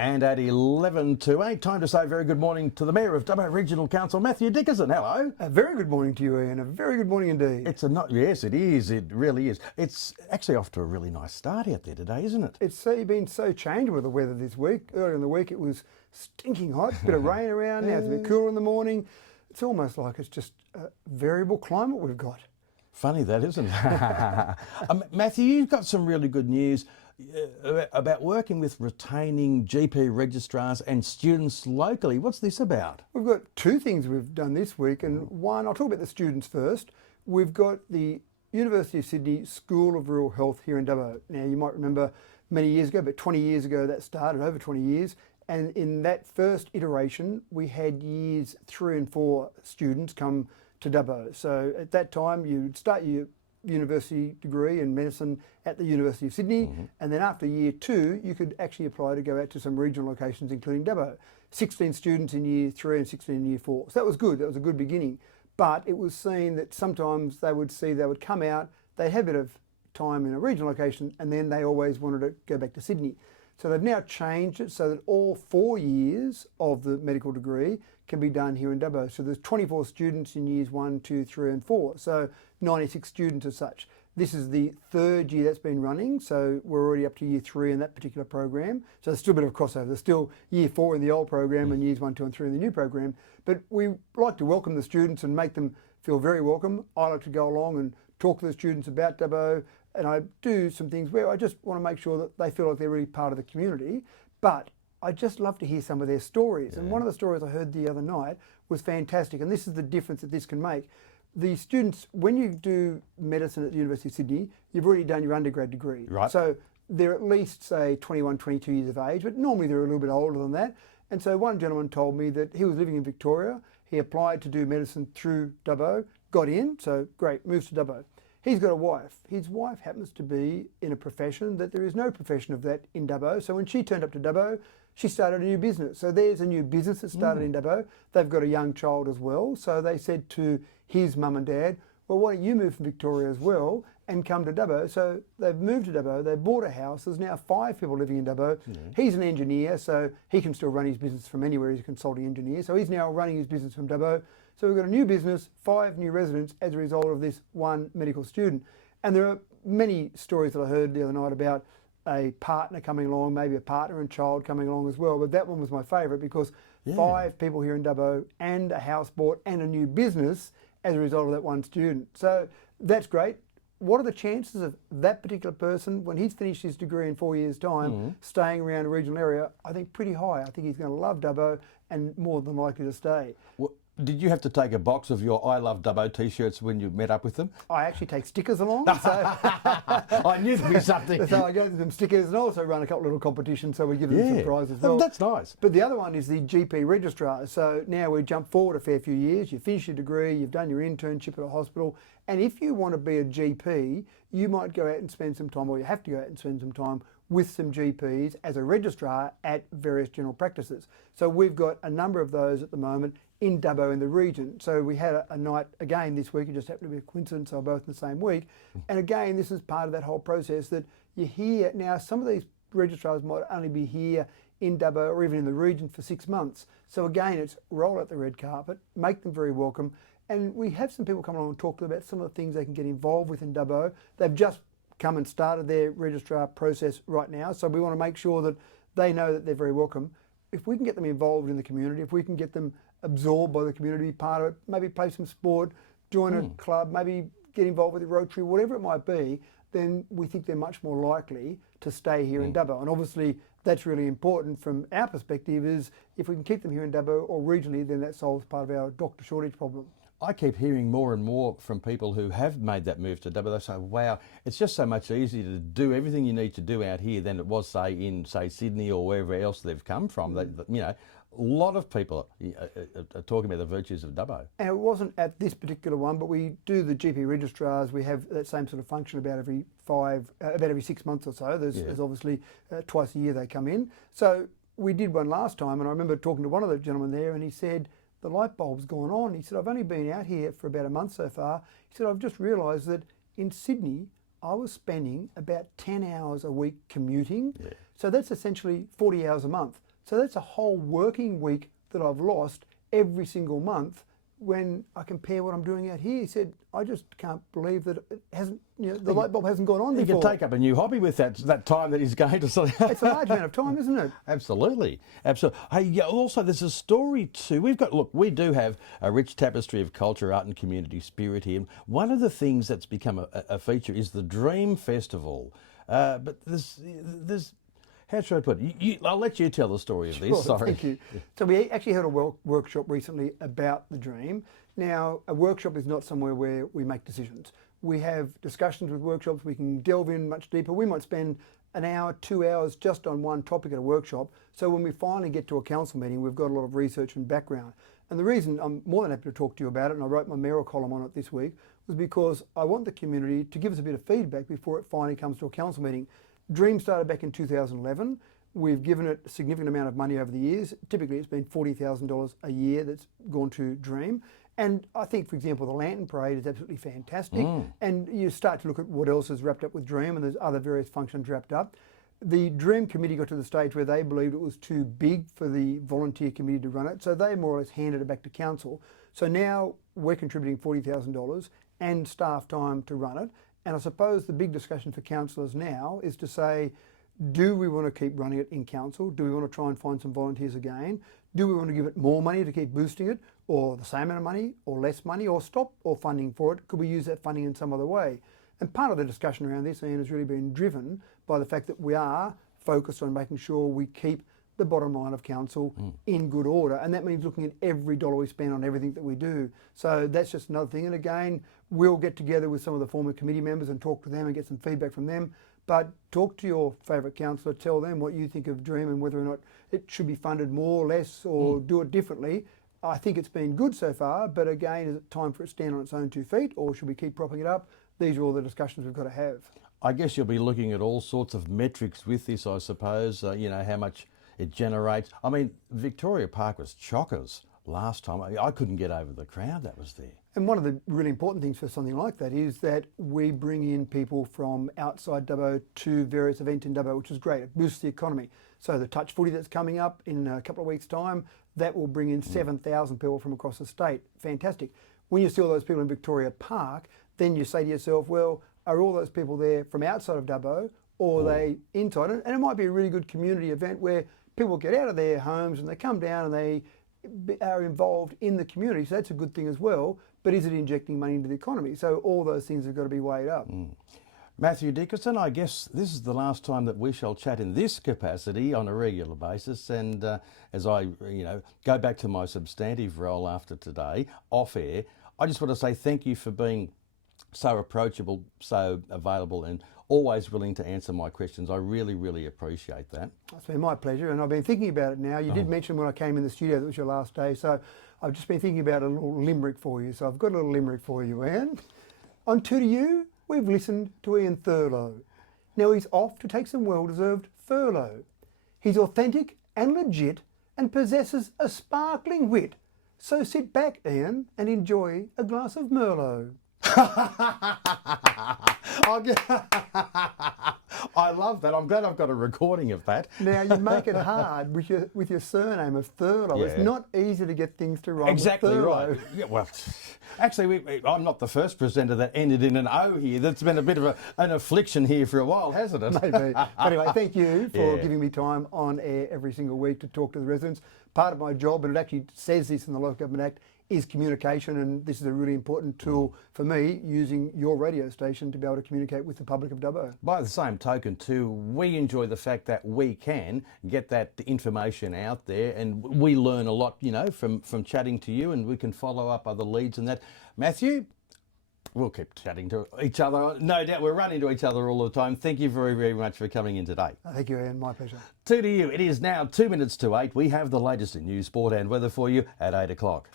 And at 11 to 8, time to say very good morning to the Mayor of Dubbo Regional Council, Matthew Dickerson. Hello. A very good morning to you, Ian. A very good morning indeed. Yes, it is. It really is. It's actually off to a really nice start out there today, isn't it? It's been so changed with the weather this week. Earlier in the week it was stinking hot, bit of rain around, now it's a bit cooler in the morning. It's almost like it's just a variable climate we've got. Funny that, isn't it? Matthew, you've got some really good news about working with retaining GP registrars and students locally. What's this about? We've got two things we've done this week, and one, I'll talk about the students first. We've got the University of Sydney School of Rural Health here in Dubbo. Now, you might remember many years ago, but 20 years ago that started, over 20 years. And in that first iteration, we had years 3 and 4 students come to Dubbo. So at that time, you'd start your university degree in medicine at the University of Sydney, and then after year 2 you could actually apply to go out to some regional locations including Dubbo. 16 students in year 3 and 16 in year 4. So that was good, that was a good beginning. But it was seen that sometimes they would come out, they'd have a bit of time in a regional location, and then they always wanted to go back to Sydney. So they've now changed it so that all 4 years of the medical degree can be done here in Dubbo. So there's 24 students in years 1, 2, 3 and 4. So 96 students as such. This is the 3rd year that's been running, so we're already up to year 3 in that particular program. So there's still a bit of a crossover. There's still year 4 in the old program and years 1, 2 and 3 in the new program. But we like to welcome the students and make them feel very welcome. I like to go along and talk to the students about Dubbo, and I do some things where I just want to make sure that they feel like they're really part of the community. But I just love to hear some of their stories. And one of the stories I heard the other night was fantastic, and this is the difference that this can make. The students, when you do medicine at the University of Sydney, you've already done your undergrad degree. Right. So they're at least, say, 21, 22 years of age, but normally they're a little bit older than that. And so one gentleman told me that he was living in Victoria, he applied to do medicine through Dubbo, got in, so great, moves to Dubbo. He's got a wife. His wife happens to be in a profession that there is no profession of that in Dubbo. So when she turned up to Dubbo, she started a new business. So there's a new business that started in Dubbo. They've got a young child as well. So they said to his mum and dad, well, why don't you move from Victoria as well and come to Dubbo? So they've moved to Dubbo, they've bought a house. There's now 5 people living in Dubbo. He's an engineer, so he can still run his business from anywhere. He's a consulting engineer. So he's now running his business from Dubbo. So we've got a new business, 5 new residents as a result of this one medical student. And there are many stories that I heard the other night about a partner coming along, maybe a partner and child coming along as well. But that one was my favourite because 5 people here in Dubbo and a house bought and a new business as a result of that one student. So that's great. What are the chances of that particular person, when he's finished his degree in 4 years' time, staying around a regional area? I think pretty high. I think he's going to love Dubbo and more than likely to stay. Well, did you have to take a box of your I Love Dubbo t-shirts when you met up with them? I actually take stickers along. So I knew there'd be something. So I gave them stickers and also run a couple of little competitions, so we give them some prizes as well. That's nice. But the other one is the GP registrar. So now we jump forward a fair few years. You finish your degree, you've done your internship at a hospital, and if you want to be a GP, you might go out and spend some time, or you have to go out and spend some time with some GPs as a registrar at various general practices. So we've got a number of those at the moment in Dubbo in the region. So we had a night again this week, it just happened to be a coincidence, so both in the same week. And again, this is part of that whole process that you hear. Now, some of these registrars might only be here in Dubbo or even in the region for 6 months. So again, it's roll out the red carpet, make them very welcome. And we have some people come along and talk to them about some of the things they can get involved with in Dubbo. They've just come and started their registrar process right now. So we want to make sure that they know that they're very welcome. If we can get them involved in the community, if we can get them absorbed by the community, part of it, maybe play some sport, join a club, maybe get involved with the Rotary, whatever it might be, then we think they're much more likely to stay here in Dubbo. And obviously that's really important from our perspective, is if we can keep them here in Dubbo or regionally, then that solves part of our doctor shortage problem. I keep hearing more and more from people who have made that move to Dubbo. They say, wow, it's just so much easier to do everything you need to do out here than it was, say, in, say, Sydney or wherever else they've come from. You know, a lot of people are talking about the virtues of Dubbo. And it wasn't at this particular one, but we do the GP registrars. We have that same sort of function about every 6 months or so. There's obviously twice a year they come in. So we did one last time, and I remember talking to one of the gentlemen there, and he said, the light bulb's gone on. He said, I've only been out here for about a month so far. He said, I've just realised that in Sydney, I was spending about 10 hours a week commuting. Yeah. So that's essentially 40 hours a month. So that's a whole working week that I've lost every single month. When I compare what I'm doing out here, he said, I just can't believe that it hasn't, the light bulb hasn't gone on You before. can take up a new hobby with that time that he's going to. It's a large amount of time, isn't it? Absolutely, absolutely. Hey, yeah, also there's a story too. We do have a rich tapestry of culture, art and community spirit here. One of the things that's become a feature is the Dream Festival. But there's how should I put it? I'll let you tell the story of this. Sure, Sorry. thank you. So we actually had a workshop recently about the dream. Now, a workshop is not somewhere where we make decisions. We have discussions with workshops. We can delve in much deeper. We might spend an hour, 2 hours just on one topic at a workshop. So when we finally get to a council meeting, we've got a lot of research and background. And the reason I'm more than happy to talk to you about it, and I wrote my Mayoral column on it this week, was because I want the community to give us a bit of feedback before it finally comes to a council meeting. Dream started back in 2011. We've given it a significant amount of money over the years. Typically, it's been $40,000 a year that's gone to Dream. And I think, for example, the Lantern Parade is absolutely fantastic. And you start to look at what else is wrapped up with Dream, and there's other various functions wrapped up. The Dream Committee got to the stage where they believed it was too big for the volunteer committee to run it, so they more or less handed it back to council. So now we're contributing $40,000 and staff time to run it. And I suppose the big discussion for councillors now is to say, do we want to keep running it in council? Do we want to try and find some volunteers again? Do we want to give it more money to keep boosting it, or the same amount of money, or less money, or stop all funding for it? Could we use that funding in some other way? And part of the discussion around this, Iain, has really been driven by the fact that we are focused on making sure we keep the bottom line of council in good order, and that means looking at every dollar we spend on everything that we do. So that's just another thing. And again, we'll get together with some of the former committee members and talk to them and get some feedback from them. But talk to your favourite councillor, tell them what you think of Dream and whether or not it should be funded more, less, or do it differently. I think it's been good so far, but again, is it time for it to stand on its own 2 feet, or should we keep propping it up? These are all the discussions we've got to have. I guess you'll be looking at all sorts of metrics with this, I suppose. How much it generates. I mean, Victoria Park was chockers last time. I couldn't get over the crowd that was there. And one of the really important things for something like that is that we bring in people from outside Dubbo to various events in Dubbo, which is great. It boosts the economy. So the touch footy that's coming up in a couple of weeks' time, that will bring in 7,000 people from across the state. Fantastic. When you see all those people in Victoria Park, then you say to yourself, well, are all those people there from outside of Dubbo, or are they inside? And it might be a really good community event where people get out of their homes and they come down and they are involved in the community. So that's a good thing as well. But is it injecting money into the economy? So all those things have got to be weighed up. Matthew Dickerson, I guess this is the last time that we shall chat in this capacity on a regular basis. And as I, go back to my substantive role after today, off air, I just want to say thank you for being so approachable, so available, and always willing to answer my questions. I really, really appreciate that. It's been my pleasure, and I've been thinking about it now. You did mention when I came in the studio that was your last day, so I've just been thinking about a little limerick for you. So I've got a little limerick for you, Iain. On to you, we've listened to Iain Thurlow. Now he's off to take some well-deserved furlough. He's authentic and legit and possesses a sparkling wit. So sit back, Iain, and enjoy a glass of Merlot. I love that. I'm glad I've got a recording of that. Now you make it hard with your surname of Thurlow. Yeah. It's not easy to get things to rhyme. Exactly with right. Thurlow. Yeah, well, actually, I'm not the first presenter that ended in an O here. That's been a bit of an affliction here for a while, hasn't it? Maybe. But anyway, thank you for Yeah. giving me time on air every single week to talk to the residents. Part of my job, and it actually says this in the Local Government Act, is communication, and this is a really important tool for me, using your radio station to be able to communicate with the public of Dubbo. By the same token too, we enjoy the fact that we can get that information out there, and we learn a lot, from chatting to you, and we can follow up other leads and that. Matthew, we'll keep chatting to each other. No doubt we're running to each other all the time. Thank you very, very much for coming in today. Thank you, Iain. My pleasure. To you. It is now 2 minutes to 8. We have the latest in news, sport and weather for you at 8 o'clock.